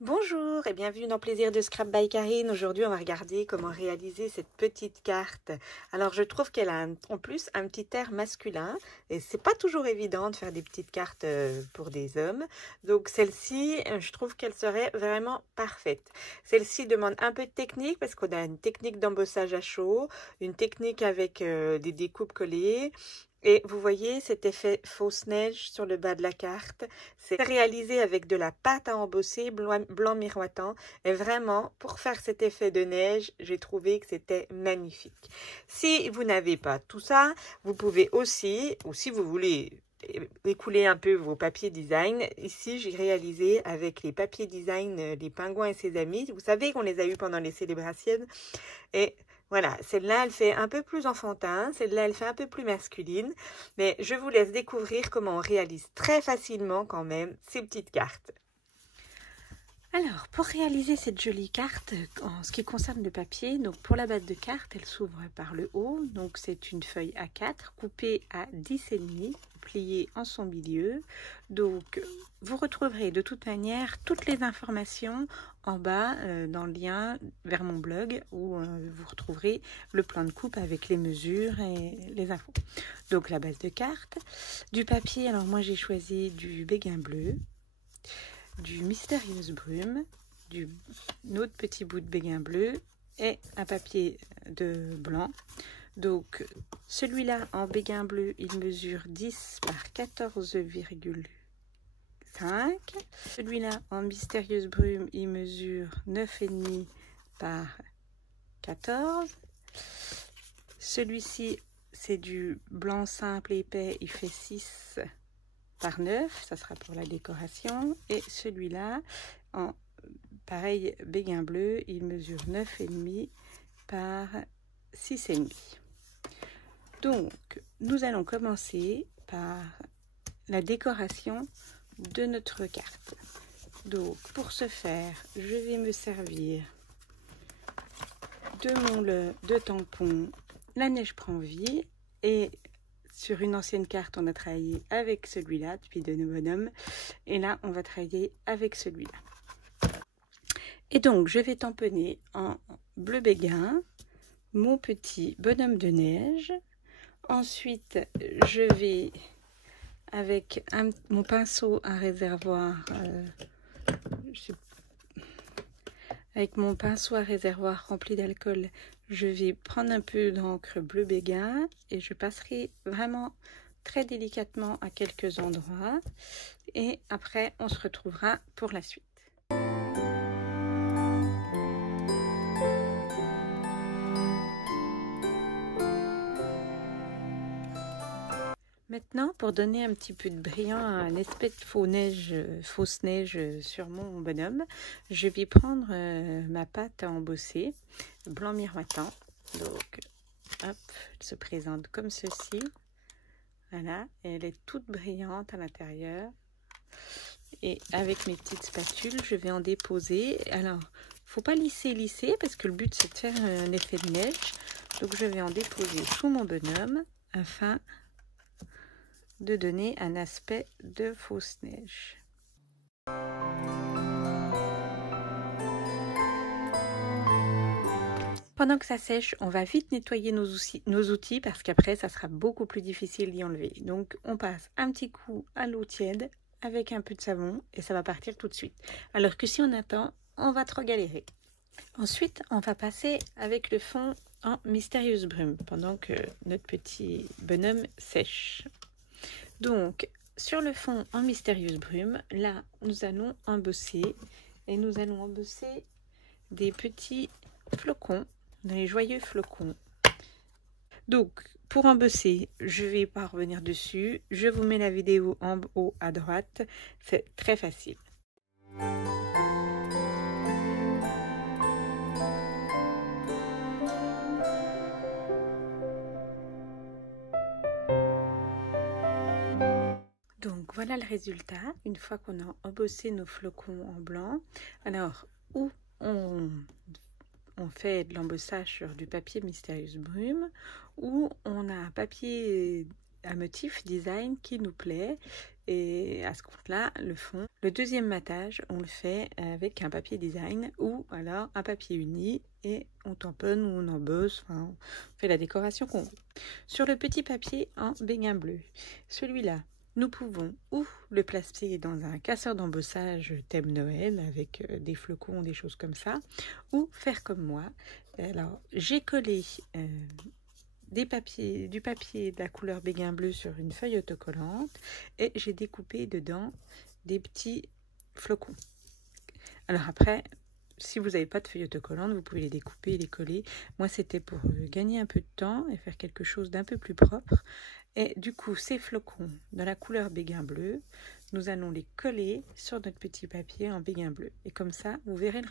Bonjour et bienvenue dans Plaisir de Scrap by Karine. Aujourd'hui, on va regarder comment réaliser cette petite carte. Alors, je trouve qu'elle a en plus un petit air masculin et c'est pas toujours évident de faire des petites cartes pour des hommes. Donc, celle-ci, je trouve qu'elle serait vraiment parfaite. Celle-ci demande un peu de technique parce qu'on a une technique d'embossage à chaud, une technique avec des découpes collées. Et vous voyez cet effet fausse neige sur le bas de la carte. C'est réalisé avec de la pâte à embosser blanc miroitant. Et vraiment, pour faire cet effet de neige, j'ai trouvé que c'était magnifique. Si vous n'avez pas tout ça, vous pouvez aussi, ou si vous voulez écouler un peu vos papiers design. Ici, j'ai réalisé avec les papiers design les pingouins et ses amis. Vous savez qu'on les a eus pendant les célébrations. Et voilà, celle-là, elle fait un peu plus enfantin, celle-là, elle fait un peu plus masculine, mais je vous laisse découvrir comment on réalise très facilement quand même ces petites cartes. Alors, pour réaliser cette jolie carte, en ce qui concerne le papier, donc pour la base de carte, elle s'ouvre par le haut, donc c'est une feuille A4 coupée à 10,5, pliée en son milieu. Donc, vous retrouverez de toute manière toutes les informations en bas dans le lien vers mon blog où vous retrouverez le plan de coupe avec les mesures et les infos. Donc, la base de carte, du papier, alors moi j'ai choisi du béguin bleu, du mystérieuse brume, un autre petit bout de béguin bleu et un papier de blanc. Donc celui-là en béguin bleu, il mesure 10 par 14,5. Celui-là en mystérieuse brume, il mesure 9,5 par 14. Celui-ci, c'est du blanc simple épais, il fait 6 par 9, ça sera pour la décoration. Et celui-là, en pareil béguin bleu, il mesure 9,5 par 6,5. Donc, nous allons commencer par la décoration de notre carte. Donc, pour ce faire, je vais me servir de mon de tampon La neige prend vie, et sur une ancienne carte, on a travaillé avec celui-là, depuis de nos bonhommes. Et là, on va travailler avec celui-là. Et donc, je vais tamponner en bleu béguin mon petit bonhomme de neige. Ensuite, je vais, avec mon pinceau à réservoir, rempli d'alcool, je vais prendre un peu d'encre bleu béguin et je passerai vraiment très délicatement à quelques endroits. Et après, on se retrouvera pour la suite. Maintenant, pour donner un petit peu de brillant à un espèce de fausse neige sur mon bonhomme, je vais prendre ma pâte à embosser, blanc miroitant. Donc, hop, elle se présente comme ceci. Voilà, et elle est toute brillante à l'intérieur. Et avec mes petites spatules, je vais en déposer. Alors, faut pas lisser parce que le but c'est de faire un effet de neige. Donc, je vais en déposer sous mon bonhomme afin de donner un aspect de fausse neige. Pendant que ça sèche, on va vite nettoyer nos outils parce qu'après, ça sera beaucoup plus difficile d'y enlever. Donc, on passe un petit coup à l'eau tiède avec un peu de savon et ça va partir tout de suite. Alors que si on attend, on va trop galérer. Ensuite, on va passer avec le fond en mystérieuse brume pendant que notre petit bonhomme sèche. Donc, sur le fond en mystérieuse brume, là, nous allons embosser et nous allons embosser des petits flocons, des joyeux flocons. Donc, pour embosser, je ne vais pas revenir dessus. Je vous mets la vidéo en haut à droite. C'est très facile. Donc voilà le résultat, une fois qu'on a embossé nos flocons en blanc. Alors, où on fait de l'embossage sur du papier mystérieuse brume, ou on a un papier un motif design qui nous plaît. Et à ce compte-là, le fond. Le deuxième matage, on le fait avec un papier design ou alors un papier uni et on tamponne ou on embosse, enfin, on fait la décoration qu'on veut. Sur le petit papier en béguin bleu, celui-là, nous pouvons ou le placer dans un casseur d'embossage thème Noël avec des flocons, des choses comme ça, ou faire comme moi. Alors, j'ai collé du papier de la couleur béguin bleu sur une feuille autocollante et j'ai découpé dedans des petits flocons. Alors après, si vous n'avez pas de feuille autocollante, vous pouvez les découper et les coller. Moi, c'était pour gagner un peu de temps et faire quelque chose d'un peu plus propre. Et du coup, ces flocons de la couleur béguin bleu, nous allons les coller sur notre petit papier en béguin bleu. Et comme ça, vous verrez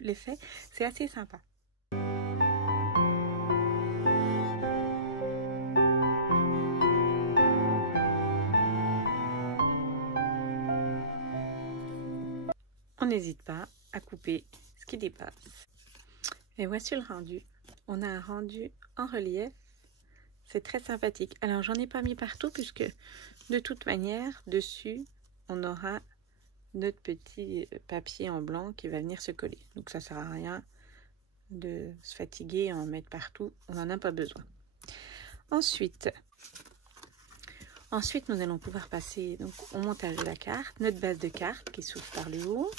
l'effet, c'est assez sympa. On n'hésite pas à couper ce qui dépasse. Et voici le rendu. On a un rendu en relief. C'est très sympathique. Alors, j'en ai pas mis partout puisque de toute manière, dessus, on aura notre petit papier en blanc qui va venir se coller. Donc, ça sert à rien de se fatiguer et en mettre partout. On n'en a pas besoin. Ensuite, nous allons pouvoir passer donc, au montage de la carte. Notre base de carte qui s'ouvre par le haut.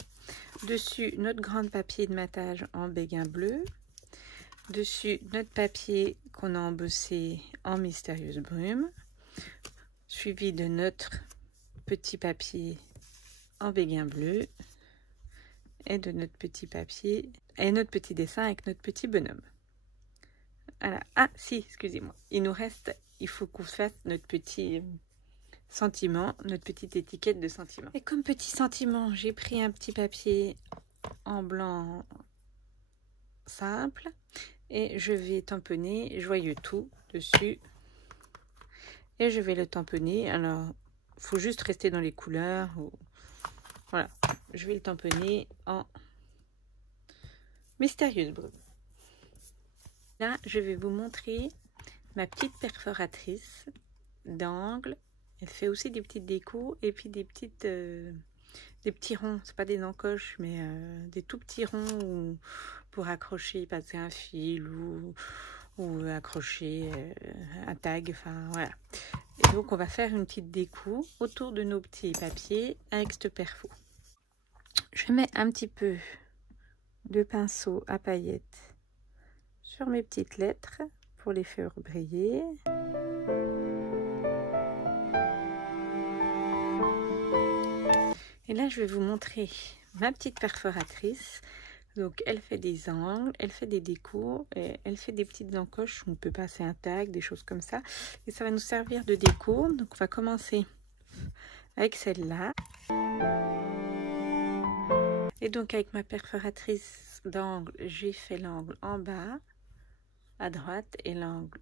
Dessus, notre grand papier de matage en béguin bleu. Dessus, notre papier qu'on a embossé en mystérieuse brume. Suivi de notre petit papier en béguin bleu. Et de notre petit papier et notre petit dessin avec notre petit bonhomme. Voilà. Ah, si, excusez-moi. Il faut qu'on fasse notre petit sentiment, notre petite étiquette de sentiment. Et comme petit sentiment, j'ai pris un petit papier en blanc simple et je vais tamponner Joyeux tout dessus et je vais le tamponner. Alors, il faut juste rester dans les couleurs. Voilà, je vais le tamponner en mystérieuse brume. Là, je vais vous montrer ma petite perforatrice d'angle. Elle fait aussi des petites décos et puis des petits ronds. C'est pas des encoches, mais des tout petits ronds pour accrocher, passer un fil ou accrocher un tag. Enfin voilà. Et donc on va faire une petite déco autour de nos petits papiers avec ce perfo. Je mets un petit peu de pinceau à paillettes sur mes petites lettres pour les faire briller. Et là, je vais vous montrer ma petite perforatrice. Donc, elle fait des angles, elle fait des décos, et elle fait des petites encoches où on peut passer un tag, des choses comme ça. Et ça va nous servir de déco. Donc, on va commencer avec celle-là. Et donc, avec ma perforatrice d'angle, j'ai fait l'angle en bas, à droite, et l'angle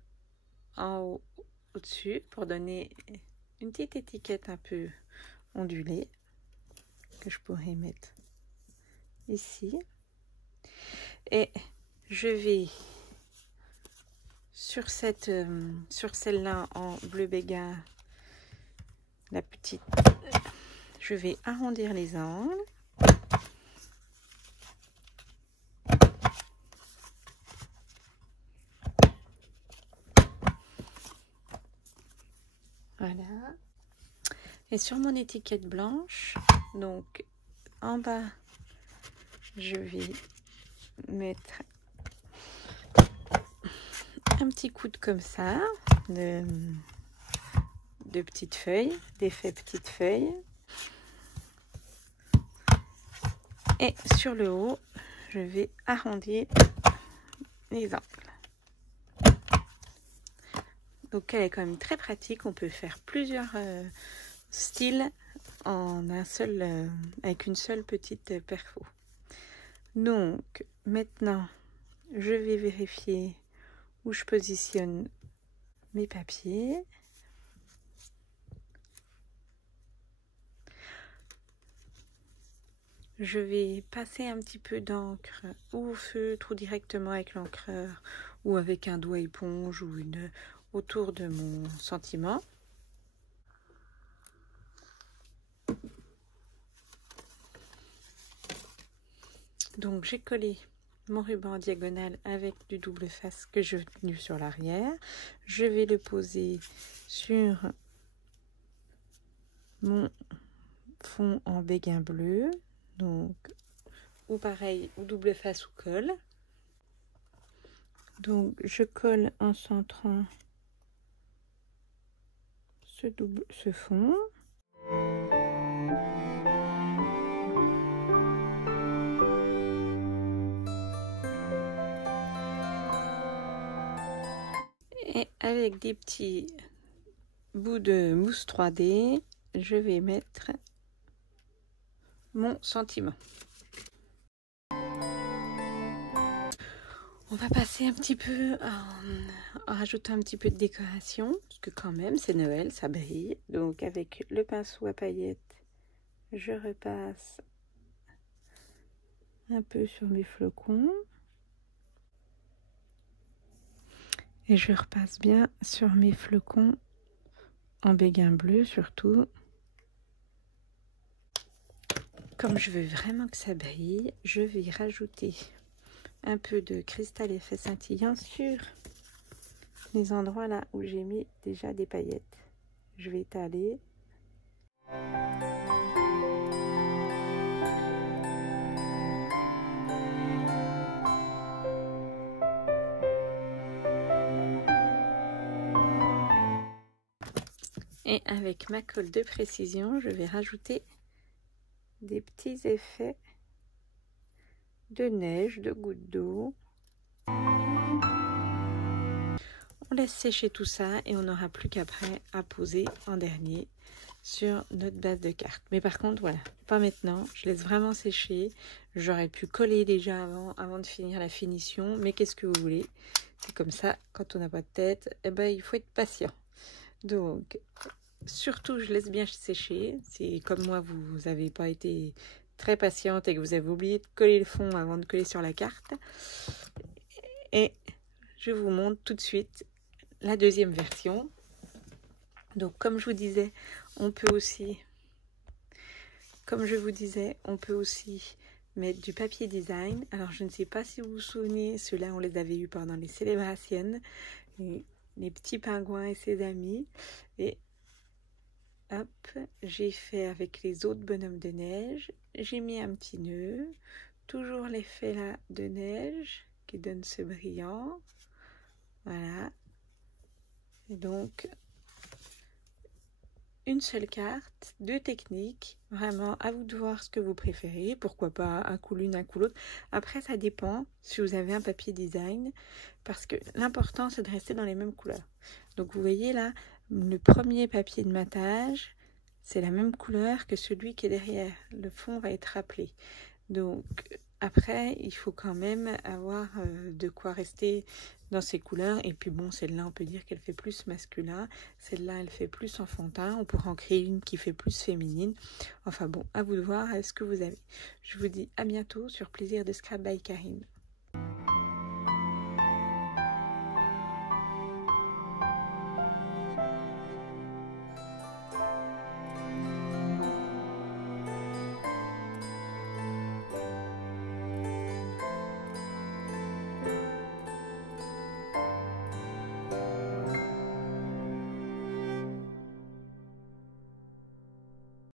en haut, au-dessus, pour donner une petite étiquette un peu ondulée que je pourrais mettre ici. Et je vais sur celle-là en bleu béguin, la petite, je vais arrondir les angles. Voilà. Et sur mon étiquette blanche, donc en bas, je vais mettre un petit coude comme ça de petites feuilles, d'effet petites feuilles. Et sur le haut, je vais arrondir les angles. Donc elle est quand même très pratique. On peut faire plusieurs styles en un seul, avec une seule petite perfo. Donc maintenant, je vais vérifier où je positionne mes papiers. Je vais passer un petit peu d'encre ou au feutre ou directement avec l'encreur ou avec un doigt éponge ou autour de mon sentiment. Donc j'ai collé mon ruban en diagonale avec du double face que je tenue sur l'arrière. Je vais le poser sur mon fond en béguin bleu, donc ou pareil, ou double face ou colle. Donc je colle en centrant ce fond. Et avec des petits bouts de mousse 3D, je vais mettre mon sentiment. On va passer un petit peu en rajoutant un petit peu de décoration, parce que quand même c'est Noël, ça brille. Donc avec le pinceau à paillettes, je repasse un peu sur mes flocons. Et je repasse bien sur mes flocons en béguin bleu surtout. Comme je veux vraiment que ça brille, je vais rajouter un peu de cristal effet scintillant sur les endroits là où j'ai mis déjà des paillettes. Je vais étaler. Et avec ma colle de précision, je vais rajouter des petits effets de neige, de gouttes d'eau. On laisse sécher tout ça et on n'aura plus qu'après à poser en dernier sur notre base de carte. Mais par contre, voilà, pas maintenant. Je laisse vraiment sécher. J'aurais pu coller déjà avant de finir la finition. Mais qu'est-ce que vous voulez? C'est comme ça, quand on n'a pas de tête, eh ben, il faut être patient. Donc, surtout, je laisse bien sécher. Si, comme moi, vous n'avez pas été très patiente et que vous avez oublié de coller le fond avant de coller sur la carte. Et je vous montre tout de suite la deuxième version. Donc, comme je vous disais, on peut aussi, mettre du papier design. Alors, je ne sais pas si vous vous souvenez, ceux-là, on les avait eus pendant les célébrations. Les petits pingouins et ses amis. Et hop, j'ai fait avec les autres bonhommes de neige. J'ai mis un petit nœud. Toujours l'effet là de neige qui donne ce brillant. Voilà. Et donc, une seule carte, deux techniques. Vraiment, à vous de voir ce que vous préférez. Pourquoi pas un coup l'une, un coup l'autre. Après, ça dépend si vous avez un papier design. Parce que l'important, c'est de rester dans les mêmes couleurs. Donc, vous voyez là, le premier papier de matage, c'est la même couleur que celui qui est derrière. Le fond va être rappelé. Donc, après, il faut quand même avoir de quoi rester dans ces couleurs. Et puis bon, celle-là, on peut dire qu'elle fait plus masculin. Celle-là, elle fait plus enfantin. On pourra en créer une qui fait plus féminine. Enfin bon, à vous de voir ce que vous avez. Je vous dis à bientôt sur Plaisir de Scrap by Karine.